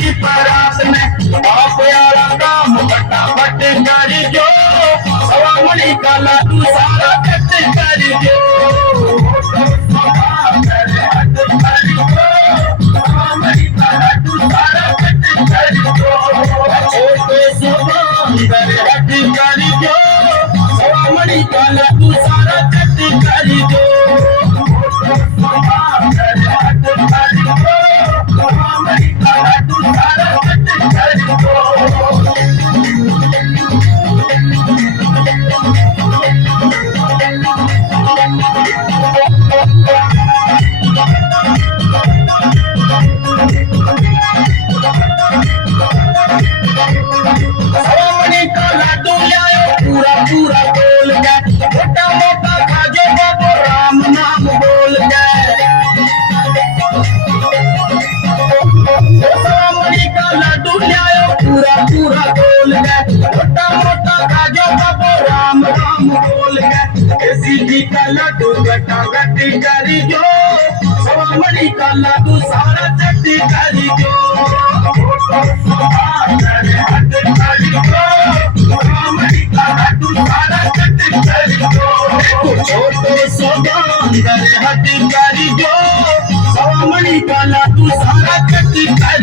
वाली परात में आप यारा काम फटाफट कर जो सवा मणि का लाडू सारा कट कर जो छोटे सुंदर हट कर जो सवा मणि का लाडू सारा कट कर जो पूरा पूरा बोल गए मोटा मोटा खाजो बाबू राम नाम बोल गए मणि का लड्डू लायो पूरा पूरा बोल गए मोटा मोटा खाजो बाबू राम राम बोल गए सीधी का लड्डू गटा गटी करी जो सवा मणि का लड्डू सारा चट्टी करी जो छोटो सुंदर हट करी जो सवा मणि का लाडू सारा कट कर